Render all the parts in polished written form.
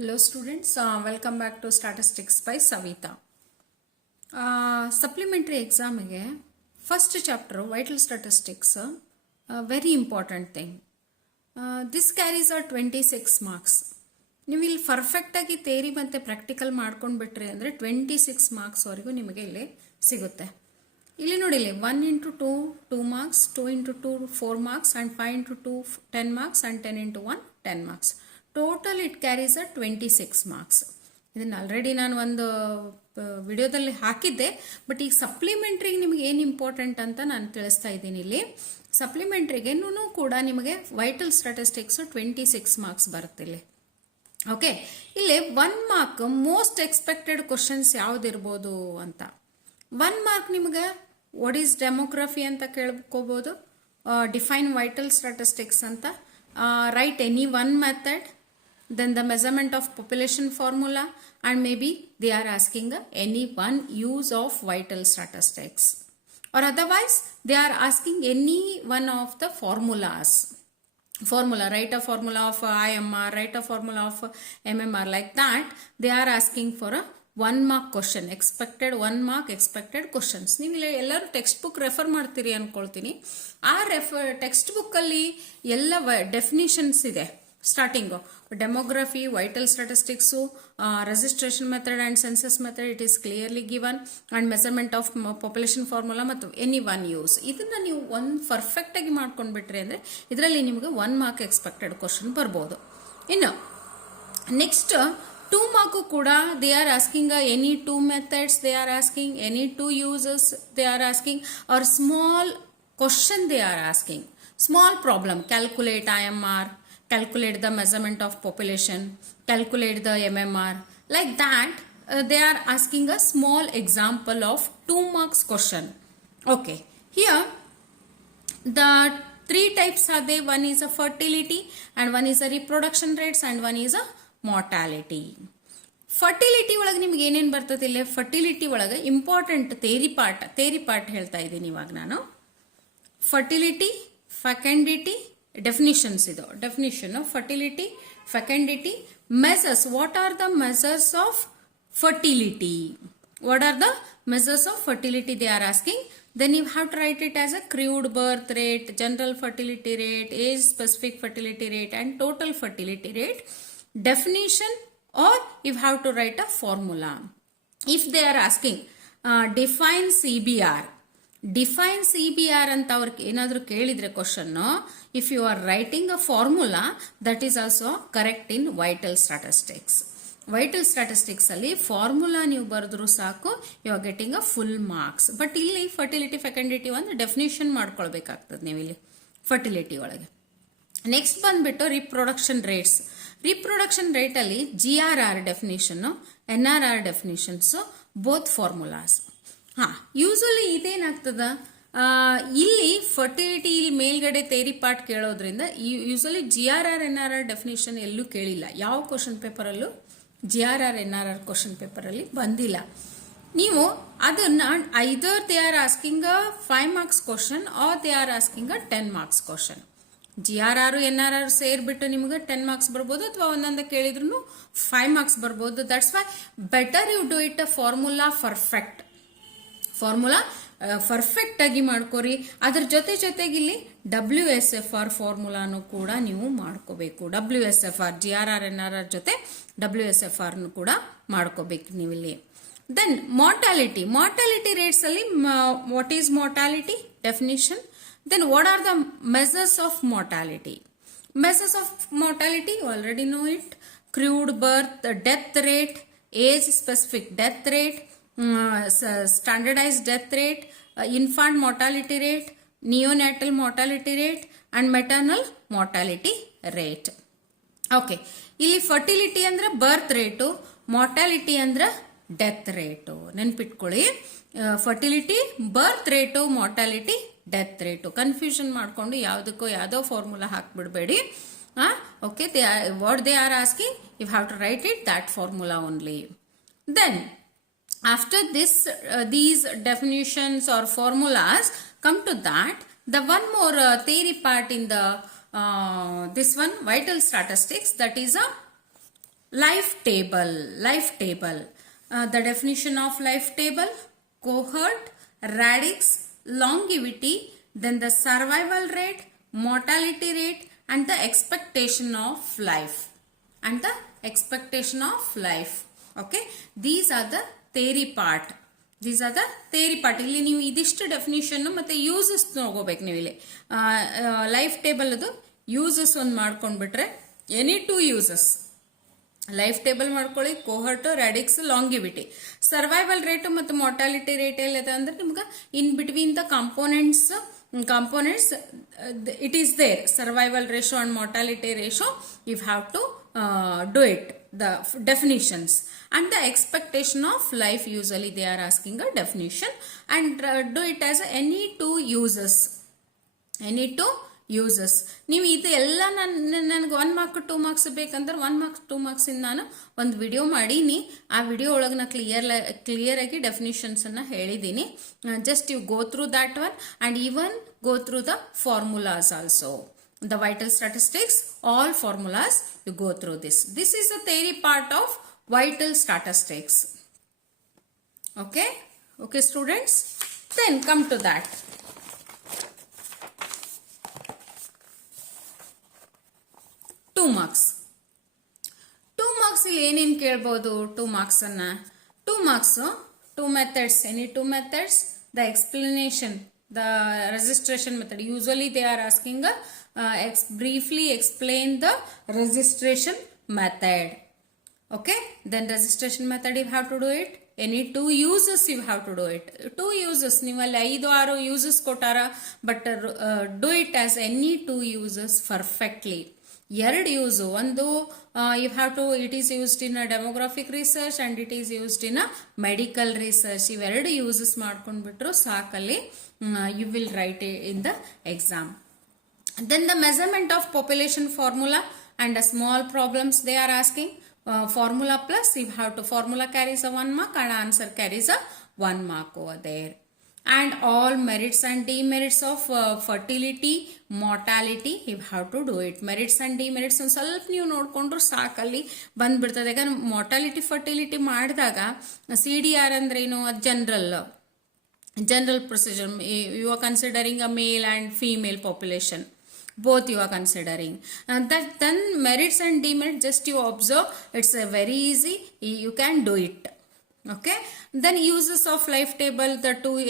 Hello students, welcome back to Statistics by Savita. Supplementary exam ಗೆ first chapter vital statistics very important thing. This carries a 26 marks. ನೀವು ಇಲ್ಲಿ perfect ಆಗಿ theory ಮತ್ತೆ practical ಮಾಡ್ಕೊಂಡು ಬಿಟ್ರಿ ಅಂದರೆ 26 ಮಾರ್ಕ್ಸ್ ವರೆಗೂ ನಿಮಗೆ ಇಲ್ಲಿ ಸಿಗುತ್ತೆ. ಇಲ್ಲಿ ನೋಡಿ ಇಲ್ಲಿ 1 into 2 2 marks, 2 into 2 4 marks and 5 into 2 10 marks and 10 into 1 10 marks. Total it carries a 26 marks. ಇದನ್ನು ಆಲ್ರೆಡಿ ನಾನು ಒಂದು ವಿಡಿಯೋದಲ್ಲಿ ಹಾಕಿದ್ದೆ, ಬಟ್ ಈಗ ಸಪ್ಲಿಮೆಂಟ್ರಿಗೆ ನಿಮಗೆ ಏನು ಇಂಪಾರ್ಟೆಂಟ್ ಅಂತ ನಾನು ತಿಳಿಸ್ತಾ ಇದ್ದೀನಿ. ಇಲ್ಲಿ ಸಪ್ಲಿಮೆಂಟ್ರಿಗೆನೂ ಕೂಡ ನಿಮಗೆ ವೈಟಲ್ ಸ್ಟ್ಯಾಟಿಸ್ಟಿಕ್ಸ್ 26 ಮಾರ್ಕ್ಸ್ ಬರುತ್ತೆ ಇಲ್ಲಿ. ಓಕೆ, ಇಲ್ಲಿ 1 ಮಾರ್ಕ್ ಮೋಸ್ಟ್ ಎಕ್ಸ್ಪೆಕ್ಟೆಡ್ ಕ್ವಶನ್ಸ್ ಯಾವುದಿರ್ಬೋದು ಅಂತ. 1 ಮಾರ್ಕ್ ನಿಮಗೆ ವಾಟ್ ಈಸ್ ಡೆಮೋಗ್ರಫಿ ಅಂತ ಕೇಳ್ಕೋಬಹುದು, ಡಿಫೈನ್ ವೈಟಲ್ ಸ್ಟ್ಯಾಟಿಸ್ಟಿಕ್ಸ್ ಅಂತ, write any one method, then the measurement of population formula, and maybe they are asking any one use of vital statistics, or otherwise they are asking any one of the formulas. Write a formula of IMR, write a formula of MMR, like that they are asking for a 1 mark question, expected 1 mark expected questions. ನೀವು ಎಲ್ಲರೂ text book refer ಮಾಡ್ತೀರಿ ಅನ್ಕೊಳ್ತೀನಿ. ಆ text book ಅಲ್ಲಿ ಎಲ್ಲ definitions ಇದೆ. Starting demography, vital statistics, registration method and census method it is clearly given, and measurement of population formula ಮತ್ತು any one use. ಇದನ್ನ ನೀವು ಪರ್ಫೆಕ್ಟ್ ಆಗಿ ಮಾಡ್ಕೊಂಡ್ಬಿಟ್ರಿ ಅಂದ್ರೆ ಇದರಲ್ಲಿ ನಿಮಗೆ 1 ಮಾರ್ಕ್ ಎಕ್ಸ್ಪೆಕ್ಟೆಡ್ ಕ್ವಶನ್ ಬರ್ಬೋದು. ಇನ್ನು ನೆಕ್ಸ್ಟ್ 2 ಮಾರ್ಕ್ ಕೂಡ they are asking any 2 methods, they are asking any 2 uses, they are asking, or small question they are asking, small problem, calculate IMR, calculate the measurement of population, calculate the MMR, like that they are asking a small example of 2 marks question. Okay, here the 3 types are there. One is a fertility, and one is a reproduction rates, and one is a mortality. Fertility ಒಳಗೆ ನಿಮ್ಗೆ ಏನೇನು ಬರ್ತದೆ ಇಲ್ಲ, fertility ಒಳಗೆ important theory part ಹೇಳ್ತಾ ಇದ್ದೀನಿ ಇವಾಗ ನಾನು. ಫರ್ಟಿಲಿಟಿ, ಫೆಕೆಂಡಿಟಿ, ಡೆಫಿನಿಷನ್ಸ್ ಇದು. Definition fertility, fecundity, measures. What are the measures of fertility? What are the measures of fertility they are asking. Then you have to write it as a crude birth rate, general fertility rate, age specific fertility rate, and total fertility rate. Definition, or you have to write a formula. If they are asking define CBR, define CBR ಅಂತ ಅವ್ರಿಗೆ ಏನಾದರೂ ಕೇಳಿದ್ರೆ question, if you are writing a formula that is also correct in vital statistics. Vital statistics ಅಲ್ಲಿ formula ನೀವು ಬರೆದ್ರು ಸಾಕು, you are getting a full marks. But ಇಲ್ಲಿ fertility, fecundity ಒಂದು ಡೆಫಿನೇಷನ್ ಮಾಡ್ಕೊಳ್ಬೇಕಾಗ್ತದೆ ನೀವು ಇಲ್ಲಿ ಫರ್ಟಿಲಿಟಿ ಒಳಗೆ. ನೆಕ್ಸ್ಟ್ ಬಂದ್ಬಿಟ್ಟು ರಿಪ್ರೊಡಕ್ಷನ್ ರೇಟ್ಸ್. ರಿಪ್ರೊಡಕ್ಷನ್ ರೇಟ್ ಅಲ್ಲಿ GRR definition, NRR definitions, both formulas. Usually ಇದೇನಾಗ್ತದ, ಇಲ್ಲಿ ಫರ್ಟಿಲಿಟಿ ಇಲ್ಲಿ ಮೇಲ್ಗಡೆ ಥಿಯರಿ ಪಾರ್ಟ್ ಕೇಳೋದ್ರಿಂದ ಯೂಶಲಿ GRR NRR ಡೆಫಿನೇಷನ್ ಎಲ್ಲೂ ಕೇಳಿಲ್ಲ. ಯಾವ ಕ್ವಶನ್ ಪೇಪರ್ ಅಲ್ಲೂ GRR NRR ಕ್ವಶನ್ ಪೇಪರ್ ಅಲ್ಲಿ ಬಂದಿಲ್ಲ. ನೀವು ಅದನ್ನ either they are asking 5 marks question are they are asking 10 marks question. GRR NRR ಸೇರ್ಬಿಟ್ಟು ನಿಮಗೆ 10 marks ಬರ್ಬೋದು, ಅಥವಾ ಒಂದೊಂದು ಕೇಳಿದ್ರು 5 marks ಬರ್ಬೋದು. That's why better you do it a formula perfect. Formula perfect ಆಗಿ ಮಾಡ್ಕೋರಿ. ಅದ್ರ ಜೊತೆಗೆ ಇಲ್ಲಿ WSFR ಫಾರ್ಮುಲಾನು ಕೂಡ ನೀವು ಮಾಡ್ಕೋಬೇಕು. WSFR GRR NRR ಜೊತೆ WSFR ಕೂಡ ಮಾಡ್ಕೋಬೇಕು ನೀವು ಇಲ್ಲಿ. ದೆನ್ ಮಾರ್ಟಾಲಿಟಿ ರೇಟ್ಸ್ ಅಲ್ಲಿ what is mortality definition. Then what are the measures of mortality? Measures of mortality, you already know it. Crude birth, death rate, age specific death rate, standardized death rate, infant mortality rate, neonatal mortality rate, and maternal mortality rate. Okay, ಇಲ್ಲಿ fertility ಅಂದ್ರೆ birth rate, mortality ಅಂದ್ರೆ death rate. ನೆನ್ಪಿಟ್ಕೊಳ್ಳಿ, fertility birth rate, mortality death rate. Confusion ಮಾಡ್ಕೊಂಡು ಯಾವುದಕ್ಕೋ ಯಾವುದೋ formula ಹಾಕ್ಬಿಡ್ಬೇಡಿ. Okay, what they are asking, you have to write it that formula only. Then after these definitions or formulas, come to that the one more theory part in the this one vital statistics, that is a life table. Life table. The definition of life table: cohort, radix, longevity, then the survival rate, mortality rate, and the expectation of life. And the expectation of life. Okay, these are the theory part. These are the theory part. ಇಲ್ಲಿ ನೀವು ಇದಿಷ್ಟು definition ಮತ್ತೆ uses ತಗೋಬೇಕು. ನೀವು ಇಲ್ಲಿ life table ಅದು uses ಒಂದು ಮಾಡ್ಕೊಂಡ್ಬಿಟ್ರೆ any two uses life table ಮಾಡ್ಕೊಳ್ಳಿ. Cohort, radix, longevity, survival rate ಮತ್ತು ಮಾರ್ಟಾಲಿಟಿ ರೇಟ್ ಎಲ್ಲದ ಅಂದ್ರೆ ನಿಮ್ಗೆ in between the components it is there. Survival ratio and mortality ratio, you have to do it, the definitions. And the expectation of life, usually they are asking a definition, and do it as any two uses. ನೀವು ಇದೆಲ್ಲ ನನಗೆ 1 mark 2 marks ಬೇಕಂದ್ರೆ 1 marks 2 marks ಇಂದ ನಾನು ಒಂದು video ಮಾಡೀನಿ. ಆ video ಒಳಗೆ ನಾ ಕ್ಲಿಯರ್ ಆಗಿ ಡೆಫಿನಿಷನ್ಸ್ ಅನ್ನ ಹೇಳಿದ್ದೀನಿ. Just you go through that one and even go through the formulas also. The vital statistics, all formulas, you go through this. This is the theory part of vital statistics. Okay students, then come to that. 2 marks. 2 marks ಇಲ್ಲಿ ಏನೇನು ಕೇಳಬಹುದು? 2 marks ಅನ್ನ 2 marks 2 methods, any 2 methods, the explanation, the registration method. Usually they are asking briefly explain the registration method. Okay, then registration method you have to do it. Any 2 uses you have to do it. 2 uses ನೀವಲ್ಲಿ 5-6 uses ಕೊಟ್ಟಾರ, but do it as any 2 uses perfectly. 2 use, ಒಂದು you have to, it is used in a demographic research and it is used in a medical research. ಇವೆರಡು uses ಮಾಡ್ಕೊಂಡ್ಬಿಟ್ರು ಸಾಕಲ್ಲಿ, you will write it in the exam. Then the measurement of population formula and a small problems they are asking. Formula plus, you have to, formula carries a 1 mark and answer carries a 1 mark over there. And all merits and demerits of fertility, mortality, you have to do it. Merits and demerits ಒಂದು ಸ್ವಲ್ಪ ನೀವು ನೋಡ್ಕೊಂಡ್ರು ಸಾಕಲ್ಲಿ ಬಂದ್ಬಿಡ್ತದೆ. ಯಾಕಂದ್ರೆ mortality fertility ಮಾಡಿದಾಗ CDR ಅಂದ್ರೆ ಏನು, general procedure. You are considering a male and female population. Both you are considering. That then merits and demerits, just you observe. It's very easy. You can do it. Okay. Then uses of life table,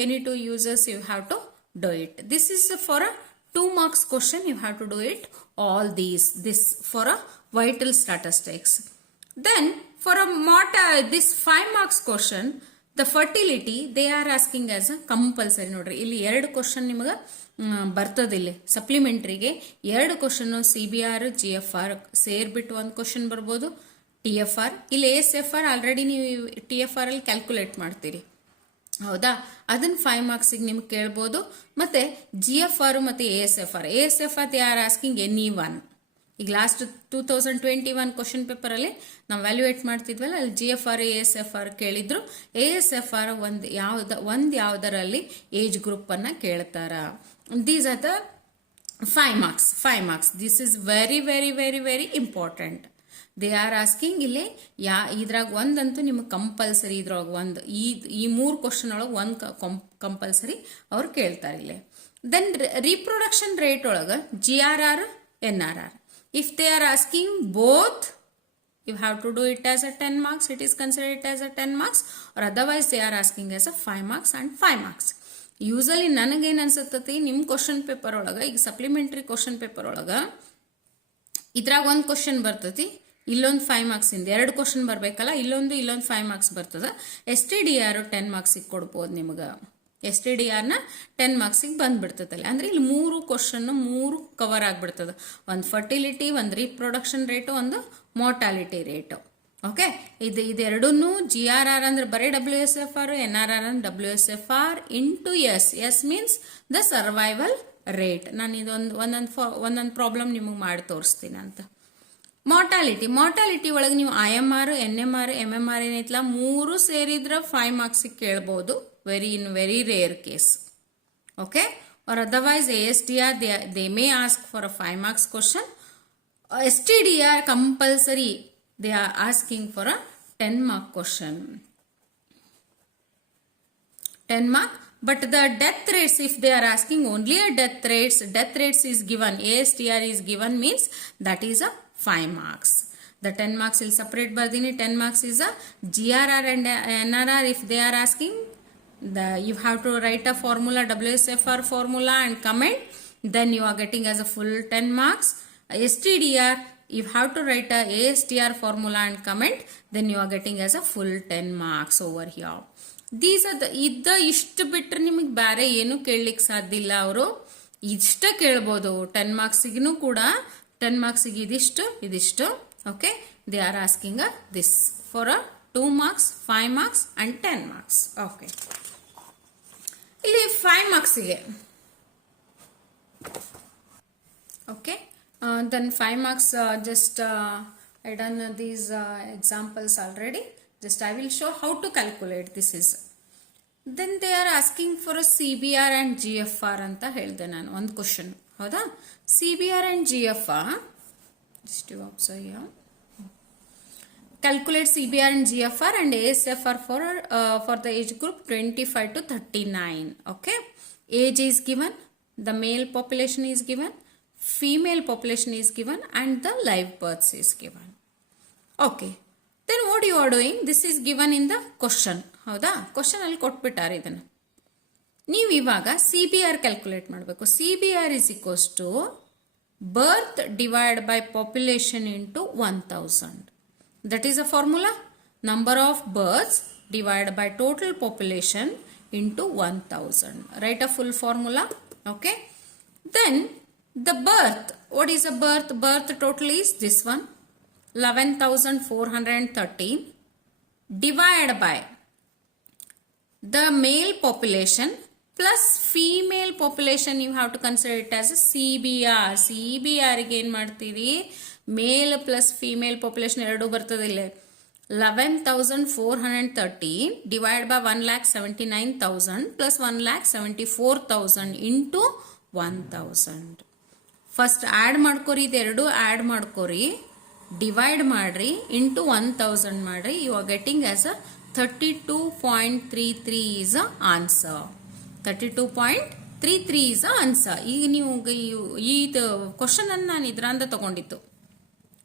any 2 uses you have to do it. This is for a 2 marks question. You have to do it. All this for a vital statistics. Then for a this 5 marks question, the fertility they are asking as a compulsory. ನೋಡ್ರಿ ಇಲ್ಲಿ 2 question ನಿಮಗೆ ಬರ್ತದಿಲ್ಲ ಸಪ್ಲಿಮೆಂಟ್ರಿಗೆ. 2 question CBR GFR ಸೇರ್ಬಿಟ್ಟು ಒಂದು question ಬರ್ಬೋದು. TFR ಇಲ್ಲಿ ASFR already ನೀವು TFR ಅಲ್ಲಿ calculate ಮಾಡ್ತೀರಿ, ಹೌದಾ? ಅದನ್ನ 5 ಮಾರ್ಕ್ಸಿಗೆ ನಿಮ್ಗೆ ಕೇಳ್ಬೋದು. ಮತ್ತೆ GFR ಮತ್ತೆ ASFR they are asking any one. ಈಗ ಲಾಸ್ಟ್ 2021 ಕ್ವಶನ್ ಪೇಪರ್ ಅಲ್ಲಿ ನಾವು ವ್ಯಾಲ್ಯೂಯೇಟ್ ಮಾಡ್ತಿದ್ವಲ್ಲ, ಅಲ್ಲಿ GFR ASFR ಕೇಳಿದ್ರು. ASFR ಒಂದ್ ಯಾವ್ದರಲ್ಲಿ ಏಜ್ ಗ್ರೂಪ್ ಅನ್ನ ಕೇಳ್ತಾರ. These are the 5 marks. This is very very very very important. They are asking ಇಲ್ಲಿ ಇದ್ರಾಗ ಒಂದಂತೂ ನಿಮಗೆ ಕಂಪಲ್ಸರಿ, ಇದ್ರೊಳಗೆ ಒಂದು ಈ 3 ಕ್ವಶನ್ ಒಳಗೆ ಒಂದು ಕಂಪಲ್ಸರಿ ಅವ್ರು ಕೇಳ್ತಾರೆ ಇಲ್ಲಿ. ದೆನ್ ರೀಪ್ರೊಡಕ್ಷನ್ ರೇಟ್ ಒಳಗೆ GRR NRR. If they are asking both, you have to do it as a 10 marks. It is considered as a 10 marks, or otherwise they are asking as a 5 marks and 5 marks. Usually ನನಗೇನು ಅನ್ಸುತ್ತತಿ, ನಿಮ್ಮ question paper ಒಳಗೆ, ಈಗ supplementary question paper ಒಳಗೆ ಇದ್ರಾಗ ಒಂದು question ಬರ್ತತಿ, ಇಲ್ಲೊಂದು 5 marks ಇಂದ 2 ಕ್ವಶನ್ ಬರಬೇಕಲ್ಲ, ಇಲ್ಲೊಂದು 5 ಮಾರ್ಕ್ಸ್ ಬರ್ತದೆ. STDR 10 ಮಾರ್ಕ್ಸಿಗೆ ಕೊಡ್ಬೋದು ನಿಮ್ಗೆ. STDRನ 10 ಮಾರ್ಕ್ಸಿಗೆ ಬಂದ್ಬಿಡ್ತದಲ್ಲ. ಅಂದ್ರೆ ಇಲ್ಲಿ 3 ಕ್ವಶನ್ 3 ಕವರ್ ಆಗ್ಬಿಡ್ತದೆ. ಒಂದು ಫರ್ಟಿಲಿಟಿ, ಒಂದು ರೀಪ್ರೊಡಕ್ಷನ್ ರೇಟು, ಒಂದು ಮಾರ್ಟಾಲಿಟಿ ರೇಟು. ಓಕೆ, ಇದೆರಡನ್ನೂ GRR ಅಂದ್ರೆ ಬರೀ WSFR, NRR ಅಂದ್ರೆ WSFR into S means the survival rate. ನಾನು ಇದೊಂದು ಒಂದೊಂದು ಪ್ರಾಬ್ಲಮ್ ನಿಮಗೆ ಮಾಡಿ ತೋರಿಸ್ತೀನಿ ಅಂತ. ಮಾರ್ಟಾಲಿಟಿ ಒಳಗೆ ನೀವು IMR, NMR, MMR ಏನೈತಲ್ಲ 3 ಸೇರಿದ್ರೆ 5 ಮಾರ್ಕ್ಸಿಗೆ ಕೇಳ್ಬೋದು. Very rare case. Okay, or otherwise ASTR they may ask for a 5 marks question. STDR compulsory they are asking for a 10 mark question. 10 mark, but the death rates, if they are asking only a death rates is given, ASTR is given means that is a 5 marks. The 10 marks will separate bardini, 10 marks is a GRR and NRR. If they are asking, you have to write a formula, WSFR formula and comment, then you are getting as a full 10 marks. STDR, you have to write a ASTR formula and comment, then you are getting as a full 10 marks over here. These are the ಇಷ್ಟು ಬಿಟ್ಟರೆ ನಿಮಗೆ ಬೇರೆ ಏನು ಕೇಳಲಿಕ್ಕೆ ಸಾಧ್ಯ ಇಲ್ಲ. ಅವರು ಇಷ್ಟ ಕೇಳ್ಬೋದು 10 ಮಾರ್ಕ್ಸಿಗೂ ಕೂಡ 10 ಮಾರ್ಕ್ಸಿಗೆ ಇದಿಷ್ಟು okay. They are asking this for 2 marks, 5 marks and 10 marks. Okay, ಇಲ್ಲಿ 5 ಮಾರ್ಕ್ಸಿಗೆ okay. then 5 marks, just I done these examples already. Just I will show how to calculate this is. Then they are asking for a CBR and GFR ಅಂತ ಹೇಳಿದೆ ನಾನು ಒಂದು question, ಹೌದಾ? CBR and GFR, just you observe here. Calculate CBR and GFR and ASFR for the age group 25 to 39. Okay, age is given, the male population is given, female population is given and the live births is given. Okay, then what you are doing, this is given in the question, ಹೌದಾ? Question ಅಲ್ಲಿ ಕೊಟ್ಬಿಟ್ಟಾರೆ ಇದನ್ನು. ನೀವು ಇವಾಗ CBR calculate ಮಾಡಬೇಕು. CBR is equals to birth divided by population into 1000. That is a formula. Number of births divided by total population into 1000. Write a full formula. Okay. Then the birth. What is a birth? Birth total is this one. 11,413 divided by the male population plus female population. You have to consider it as a CBR. CBR again ಮಾಡ್ತೀರಿ, ಮೇಲ್ plus female population ಎರಡು ಬರ್ತದೆ ಇಲ್ಲಿ. 11,413 divide by 1,79,000 plus 1,74,000 into 1000. First add ಮಾಡ್ಕೋರಿ, ಇದೆರಡು add ಮಾಡ್ಕೋರಿ, divide ಮಾಡ್ರಿ, into 1000 ಮಾಡ್ರಿ. You are getting as a 32.33 is a answer. 32.33 is a answer. ಈಗ ನೀವು ಇದು ಕ್ವಶನ್ ಅನ್ನು ನಾನು ಇದರಿಂದ ತಗೊಂಡಿತ್ತು,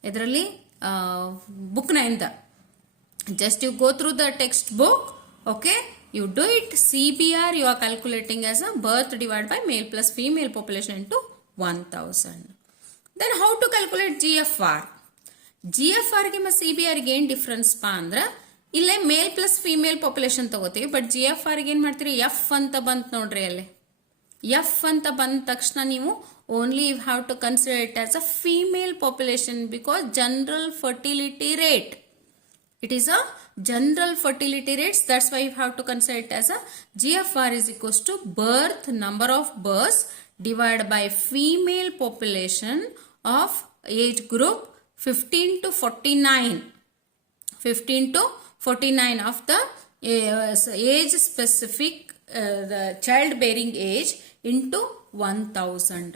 ಇದರಲ್ಲಿ ಬುಕ್ನಿಂದ. Just you go through the text book. Okay, you do it. CBR you are calculating as a birth divided by male plus female population into 1000. Then how to calculate GFR? GFR ಗೆ ಮತ್ತು CBR ಗೆ ಏನು difference ಪಾ ಅಂದ್ರೆ, ಇಲ್ಲೇ ಮೇಲ್ plus female population ತಗೋತೀವಿ, but GFR ಗೆ ಏನು ಮಾಡ್ತೀರಿ, ಎಫ್ ಅಂತ ಬಂತು ನೋಡ್ರಿ. ಅಲ್ಲಿ ಎಫ್ ಅಂತ ಬಂದ ತಕ್ಷಣ ನೀವು only you have to consider it as a female population because general fertility rate. It is a general fertility rates. That's why you have to consider it as a GFR is equals to birth, number of births divided by female population of age group 15 to 49. 15 to 49 of the age specific, the childbearing age into 1000.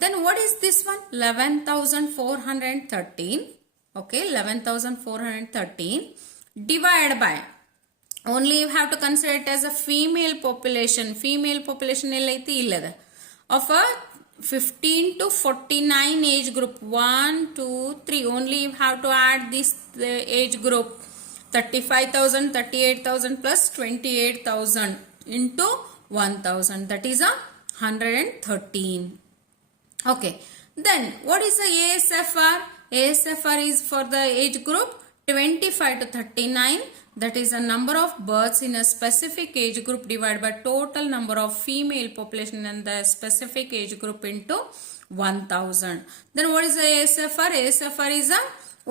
Then what is this one? 11,413. Okay, 11,413 divided by, only you have to consider it as a female population. Female population ellaiti illada of a 15 to 49 age group. 1 2 3, only you have to add this age group. 35,000, 38,000 plus 28,000 into 1000, that is a 113. Okay, then what is the ASFR? ASFR is for the age group 25 to 39. That is the number of births in a specific age group divided by total number of female population in the specific age group into 1000. Then what is the ASFR? ASFR is a,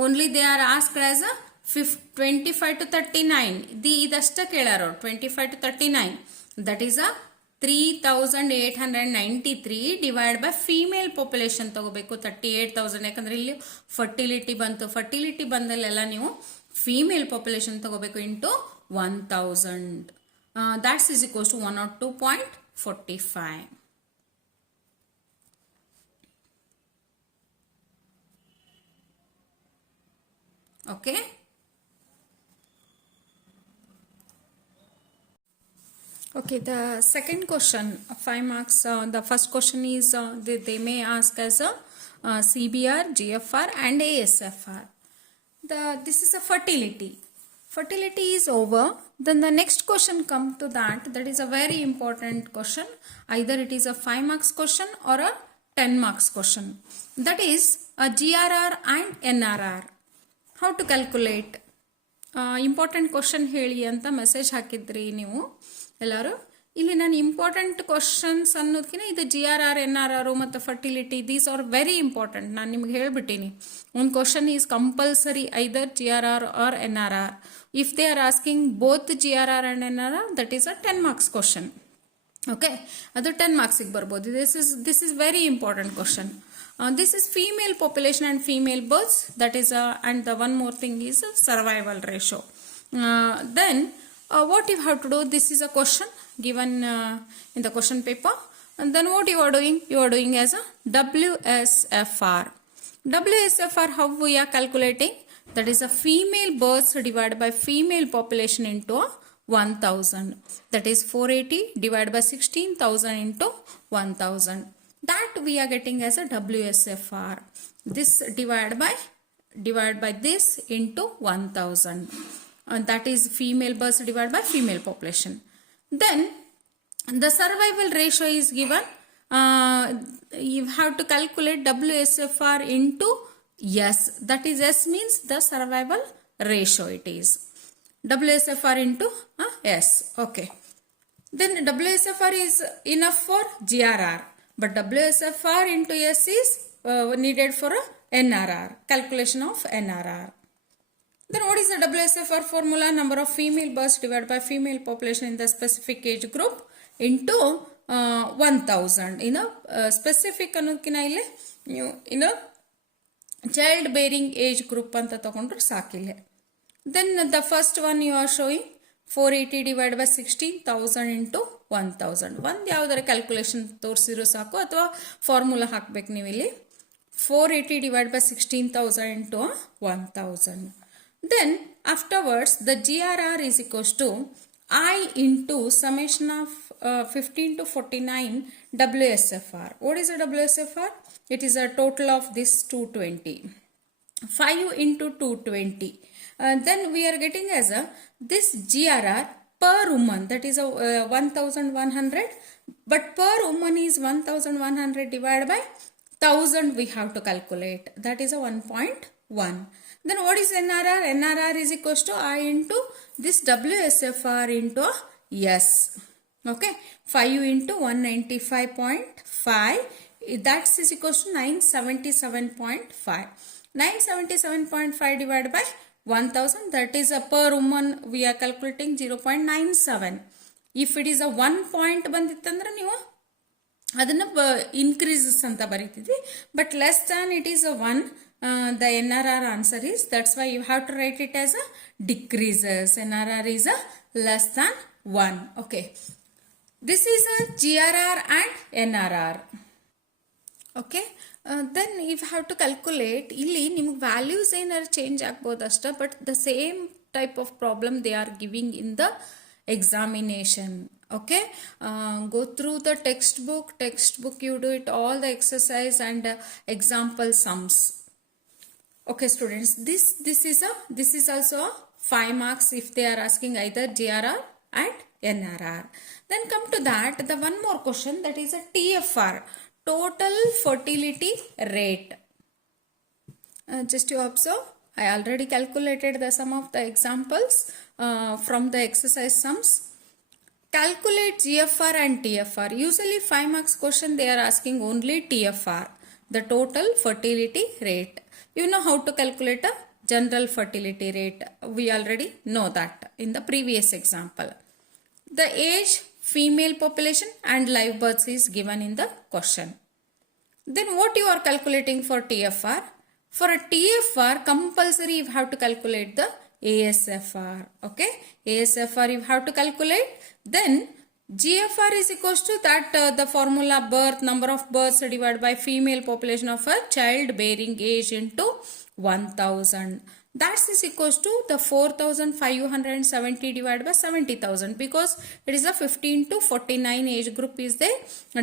only they are asked as a 25 to 39. ಇದಷ್ಟ ಕೇಳಾರೋ 25 to 39. That is a 3,893 divided by female population ತಗೋಬೇಕು 38,000. ಯಾಕಂದ್ರೆ ಇಲ್ಲಿ fertility ಬಂತು, fertility ಬಂದಲ್ಲೆಲ್ಲ ನೀವು female population ತಗೋಬೇಕು into 1000. That's is equals to 102.45. Okay. Okay, the second question, 5 marks. The first question is they may ask as a CBR, GFR, and ASFR. This is a fertility. Fertility is over. Then the next question come to that. That is a very important question. Either it is a 5 marks question or a 10 marks question. That is a GRR and NRR. How to calculate? Important question ಹೇಳಿ ಅಂತ message ಹಾಕಿದ್ರಿ ನೀವು ಎಲ್ಲರೂ. ಇಲ್ಲಿ ನಾನು important questions ಅನ್ನೋದಕ್ಕಿಂತ ಇದು GRR, NRR ಮತ್ತು fertility, these are very important. ನಾನು ನಿಮ್ಗೆ ಹೇಳ್ಬಿಟ್ಟಿನಿ, ಒಂದು question is compulsory either GRR or NRR. If they are asking both GRR and NRR, that is a 10 marks question. Okay, ಅದು 10 marksಗೆ ಬರ್ಬೋದು. This is very important question. This is female population and female births. That is and the one more thing is survival ratio. Then what you have to do? This is a question given in the question paper. And then what you are doing? You are doing as a WSFR. WSFR, how we are calculating? That is a female births divided by female population into 1000. That is 480 divided by 16,000 into 1000. That we are getting as a WSFR. This divide by this into 1000. And that is female births divided by female population. Then the survival ratio is given. You have to calculate WSFR into S. That is S means the survival ratio it is. WSFR into S. Okay. Then WSFR is enough for GRR. But WSFR into S is needed for a NRR, calculation of NRR. Then what is the WSFR formula? Number of female births divided by female population in the specific age group into 1000. In a specific ಅನ್ನೋದಕ್ಕಿಂತ ಇಲ್ಲಿ ನೀವು in a child bearing age group ಅಂತ ತಗೊಂಡ್ರೆ ಸಾಕಿಲ್ಲ. Then the first one you are showing 480 divided by 16,000 into 1000. ಒಂದು ಯಾವುದರ calculation ತೋರಿಸಿರೋ ಸಾಕು ಅಥವಾ formula ಹಾಕಬೇಕು ನೀವು ಇಲ್ಲಿ. 480 divided by 16,000 into 1000. Then afterwards the GRR is equals to I into summation of 15 to 49 WSFR. What is a WSFR? It is a total of this 220. 5 into 220. Then we are getting as a this GRR per woman, that is a 1100, but per woman is 1100 divided by 1000 we have to calculate, that is a 1.1. Then what is NRR? NRR is equals to I into this WSFR into S. Okay, 5 into 195.5, that is equals to 977.5. 977.5 divided by 1000, that is a per woman we are calculating 0.97. If it is a 1 point ಬಂದಿತ್ತಂದ್ರೆ ನೀವು ಅದನ್ನ increases ಅಂತ ಬರೀತಿದ್ವಿ, but less than it is a 1, the NRR answer is, that's why you have to write it as a decreases. NRR is a less than 1. Okay, this is a GRR and NRR. Okay, then if you have to calculate, ಇಲ್ಲಿ ನಿಮ್ಗೆ values ಏನಾದ್ರು change ಆಗ್ಬೋದು ಅಷ್ಟೇ, but the same type of problem they are giving in the examination. Okay, go through the textbook you do it all the exercise and example sums. Okay students, this is also 5 marks if they are asking either GRR and NRR. Then come to that, the one more question, that is a TFR, total fertility rate. Just you observe, I already calculated the sum of the examples from the exercise sums. Calculate GFR and TFR. Usually 5 marks question they are asking only TFR, the total fertility rate. You know how to calculate a general fertility rate. We already know that in the previous example. The age, female population and live births is given in the question. Then what you are calculating for TFR? For a TFR, compulsory you have to calculate the ASFR. Okay, ASFR you have to calculate. Then GFR is equals to that the formula birth, number of births divided by female population of a child bearing age into 1000. That is equals to the 4570 divided by 70,000, because it is a 15 to 49 age group is there.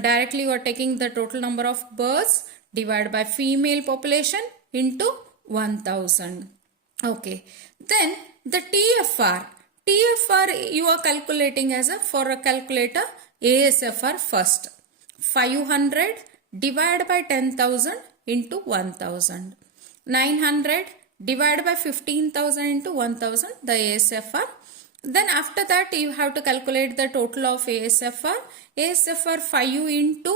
Directly you are taking the total number of births divided by female population into 1000. Okay, then the TFR you are calculating as a, for a calculator, ASFR first. 500 divided by 10,000 into 1000. 900 divided by 15,000 into 1000, the ASFR. Then after that you have to calculate the total of ASFR. ASFR 5 into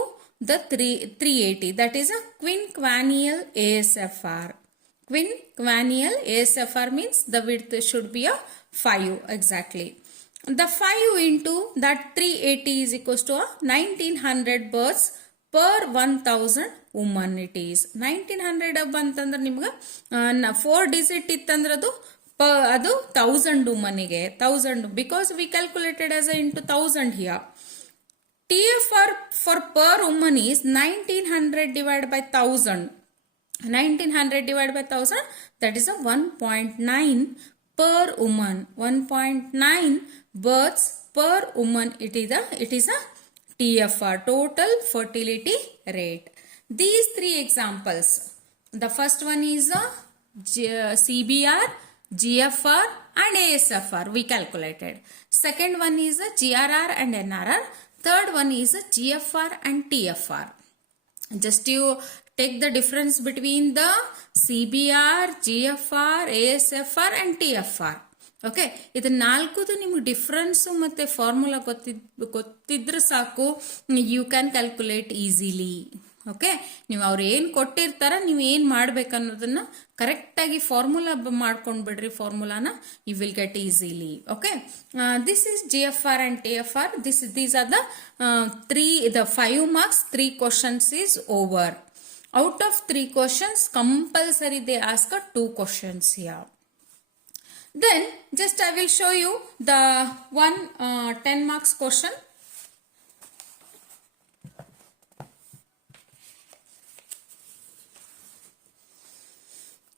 the 380, that is a quinquennial ASFR. Quinquennial ASFR means the width should be a 5 exactly. The 5 into that 380 is equals to a 1900 births per 1000 women it is. 1900 ಬಂತಂದ್ರೆ ನಿಮಗೆ 4 digit ಇತ್ತಂದ್ರೆ ಅದು 1000 women ಗೆ 1000, because we calculated as a into 1000 here. TFR for per woman is 1900 divided by 1000. 1900 divided by 1000, that is a 1.9 per woman. 1.9 births per woman it is a TFR, total fertility rate. These three examples, the first one is a CBR, GFR and ASFR we calculated. Second one is a GRR and NRR. Third one is a GFR and TFR. Just you take the difference between the CBR, GFR, ASFR and TFR. Okay, ಇದು ನಾಲ್ಕುದು ನಿಮ್ಗೆ difference ಮತ್ತು formula ಗೊತ್ತಿದ್ರೆ ಸಾಕು, you can calculate easily. Okay, ನೀವು ಅವ್ರು ಏನು ಕೊಟ್ಟಿರ್ತಾರ ನೀವು ಏನು ಮಾಡ್ಬೇಕನ್ನೋದನ್ನ ಕರೆಕ್ಟಾಗಿ ಫಾರ್ಮುಲಾ ಮಾಡ್ಕೊಂಡು ಬಿಡ್ರಿ. ಫಾರ್ಮುಲಾನ you will get easily. Okay, this is GFR and TFR. These are the 5 marks, 3 questions is over. Out of 3 questions, compulsory they ask 2 questions here. Then just I will show you the one 10 marks question.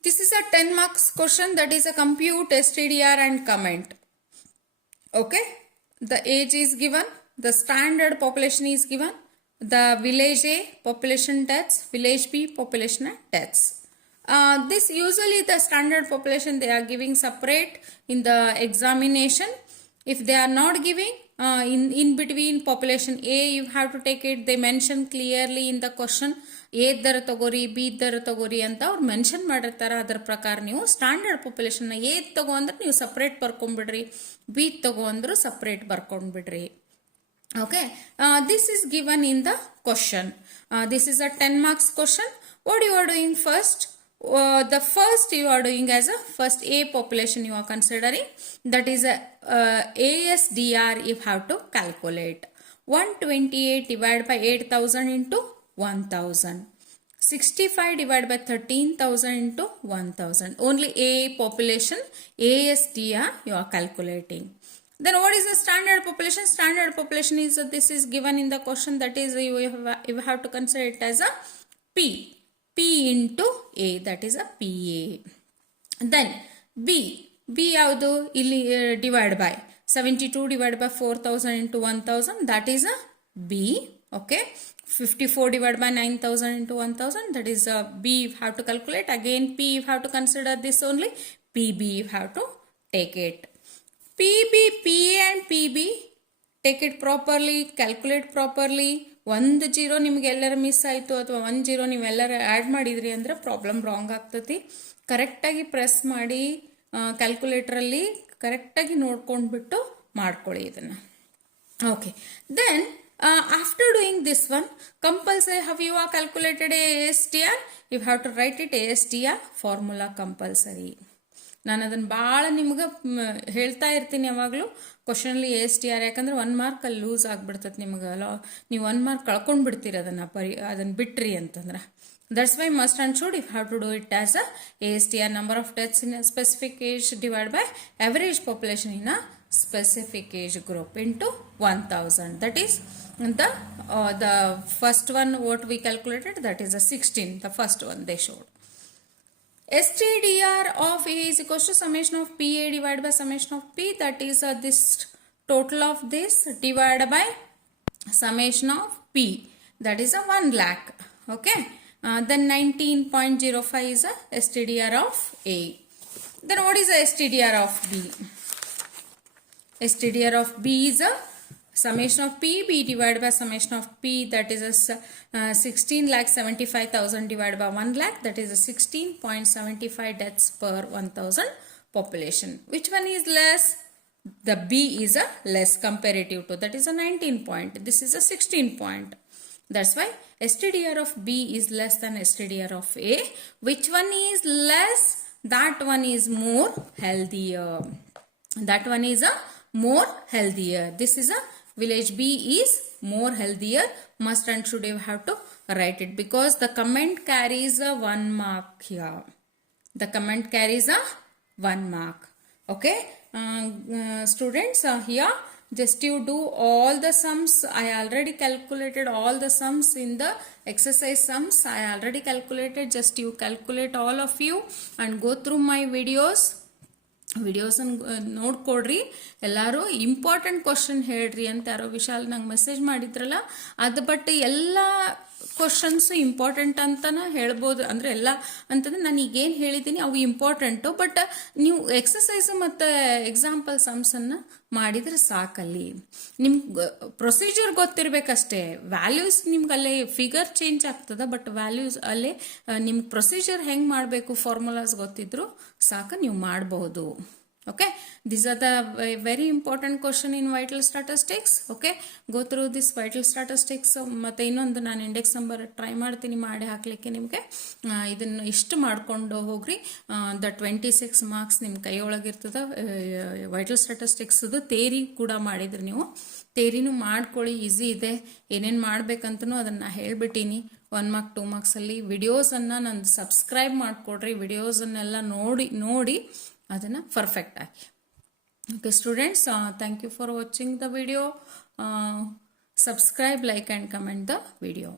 This is a 10 marks question, that is a compute STDR and comment. Okay, the age is given, the standard population is given, the village A population deaths, village B population deaths. This usually the standard population they are giving separate in the examination. If they are not giving in between population A, you have to take it. They mention clearly in the question A ದರ ತಗೋರಿ B ದರ ತಗೋರಿ ಅಂತ ಅವ್ರು mention ಮಾಡಿರ್ತಾರೆ. ಅದರ ಪ್ರಕಾರ ನೀವು ಸ್ಟ್ಯಾಂಡರ್ಡ್ ಪಾಪ್ಯುಲೇಷನ್ A ತಗೋ ಅಂದ್ರೆ ನೀವು ಸಪ್ರೇಟ್ ಬರ್ಕೊಂಡ್ಬಿಡ್ರಿ, B ತಗೋ ಅಂದ್ರು separate ಬರ್ಕೊಂಡ್ಬಿಡ್ರಿ. Okay, this is given in the question. This is a 10 marks question. What you are doing first? The first you are doing as a first A population you are considering, that is a ASDR you have to calculate. 128 divided by 8000 into 1000. 65 divided by 13,000 into 1000. Only A population ASDR you are calculating. Then what is the standard population? Standard population is this is given in the question, that is you have to consider it as a P into A, that is a PA. Then B ಯಾವುದು ಇಲ್ಲಿ divide by 72 divided by 4000 into 1000, that is a B. Okay, 54 divided by 9000 into 1000, that is a B you have to calculate. Again P you have to consider this only, PB you have to take it. PB, PA and PB, take it properly, calculate properly. 1 0 ನಿಮ್ಗೆ ಎಲ್ಲರ miss ಆಯಿತು ಅಥವಾ 1 0 ನೀವೆಲ್ಲರ add ಮಾಡಿದ್ರಿ ಅಂದರೆ problem wrong ಆಗ್ತತಿ. ಕರೆಕ್ಟಾಗಿ press ಮಾಡಿ ಕ್ಯಾಲ್ಕುಲೇಟ್ರಲ್ಲಿ ಕರೆಕ್ಟಾಗಿ ನೋಡ್ಕೊಂಡ್ಬಿಟ್ಟು ಮಾಡ್ಕೊಳ್ಳಿ ಇದನ್ನು. Okay, then after doing this one, compulsory how you are calculated ASTR, you have to write it ASTR formula compulsory. ನಾನು ಅದನ್ನು ಭಾಳ ನಿಮ್ಗೆ ಹೇಳ್ತಾ ಇರ್ತೀನಿ ಯಾವಾಗಲೂ ಕ್ವಶನಲ್ಲಿ ASTR, ಯಾಕಂದ್ರೆ 1 ಮಾರ್ಕ್ ಅಲ್ಲಿ ಲೂಸ್ ಆಗಿಬಿಡ್ತದೆ ನಿಮ್ಗೆ. ನೀವು 1 ಮಾರ್ಕ್ ಕಳ್ಕೊಂಡು ಬಿಡ್ತೀರಿ ಅದನ್ನು ಬಿಟ್ರಿ ಅಂತಂದ್ರೆ. That's why must and should you have to do it as a ASTR, number of deaths in a specific age divide by average population in a specific age group into 1000. That is the first one what we calculated, that is a 16, the first one they showed. STDR of A is equals to summation of PA divided by summation of P, that is this total of this divided by summation of P, that is a 1 lakh. Okay, then 19.05 is a STDR of A. Then what is the STDR of B? STDR of B is a summation of PB divided by summation of P, that is a 16,75,000 divided by 1 lakh, that is a 16.75 deaths per 1,000 population. Which one is less? The B is a less comparative to, that is a 19 point. This is a 16 point. That's why STDR of B is less than STDR of A. Which one is less? That one is more healthier. That one is a more healthier. This is a village B is more healthier. Must and should you have to write it, because the comment carries a 1 mark here. The comment carries a 1 mark. Okay, students, here just you do all the sums. I already calculated all the sums in the exercise sums. I already calculated. Just you calculate all of you and go through my videos ನೋಡ್ಕೊಡ್ರಿ. ಎಲ್ಲರೂ important question ಹೇಳ್ರಿ ಅಂತ ಯಾರೋ ವಿಶಾಲ್ ನಂಗೆ message ಮಾಡಿದ್ರಲ್ಲ, ಅದು but ಎಲ್ಲ questions important ಅಂತಲೇ ಹೇಳ್ಬೋದು. ಅಂದರೆ ಎಲ್ಲ ಅಂತಂದರೆ ನಾನು ಈಗೇನು ಹೇಳಿದ್ದೀನಿ ಅವು ಇಂಪಾರ್ಟೆಂಟು, ಬಟ್ ನೀವು ಎಕ್ಸಸೈಸು ಮತ್ತು ಎಕ್ಸಾಂಪಲ್ ಸಮ್ಸನ್ನು ಮಾಡಿದರೆ ಸಾಕಲ್ಲಿ. ನಿಮ್ಗೆ ಪ್ರೊಸೀಜರ್ ಗೊತ್ತಿರಬೇಕಷ್ಟೇ. ವ್ಯಾಲ್ಯೂಸ್ ನಿಮ್ಗೆ ಅಲ್ಲೇ ಫಿಗರ್ ಚೇಂಜ್ ಆಗ್ತದೆ, ಬಟ್ ವ್ಯಾಲ್ಯೂಸ್ ಅಲ್ಲೇ ನಿಮ್ಗೆ ಪ್ರೊಸೀಜರ್ ಹೆಂಗೆ ಮಾಡಬೇಕು ಫಾರ್ಮುಲಾಸ್ ಗೊತ್ತಿದ್ರು ಸಾಕು, ನೀವು ಮಾಡಬಹುದು. Okay, these are the very important question in vital statistics. Okay, go through this vital statistics. ಮತ್ತೆ ಇನ್ನೊಂದು ನಾನು ಇಂಡೆಕ್ಸ್ ನಂಬರ್ ಟ್ರೈ ಮಾಡ್ತೀನಿ ಮಾಡಿ ಹಾಕ್ಲಿಕ್ಕೆ ನಿಮಗೆ. ಇದನ್ನು ಇಷ್ಟು ಮಾಡ್ಕೊಂಡು ಹೋಗ್ರಿ. ದ 26 ಮಾರ್ಕ್ಸ್ ನಿಮ್ಮ ಕೈಯೊಳಗಿರ್ತದೆ. ವೈಟಲ್ ಸ್ಟಾಟಿಸ್ಟಿಕ್ಸ್ದು ತೇರಿ ಕೂಡ ಮಾಡಿದ್ರಿ ನೀವು. ತೇರಿನೂ ಮಾಡ್ಕೊಳ್ಳಿ, ಈಸಿ ಇದೆ. ಏನೇನು ಮಾಡ್ಬೇಕಂತನೂ ಅದನ್ನು ಹೇಳ್ಬಿಟ್ಟೀನಿ. 1 ಮಾರ್ಕ್ 2 ಮಾರ್ಕ್ಸಲ್ಲಿ ವಿಡಿಯೋಸನ್ನು ನಂದು ಸಬ್ಸ್ಕ್ರೈಬ್ ಮಾಡಿಕೊಡ್ರಿ. ವಿಡಿಯೋಸನ್ನೆಲ್ಲ ನೋಡಿ ಅದನ್ನು ಪರ್ಫೆಕ್ಟ್ ಆಗಿ. Okay students, thank you for watching the video. Subscribe, like and comment the video.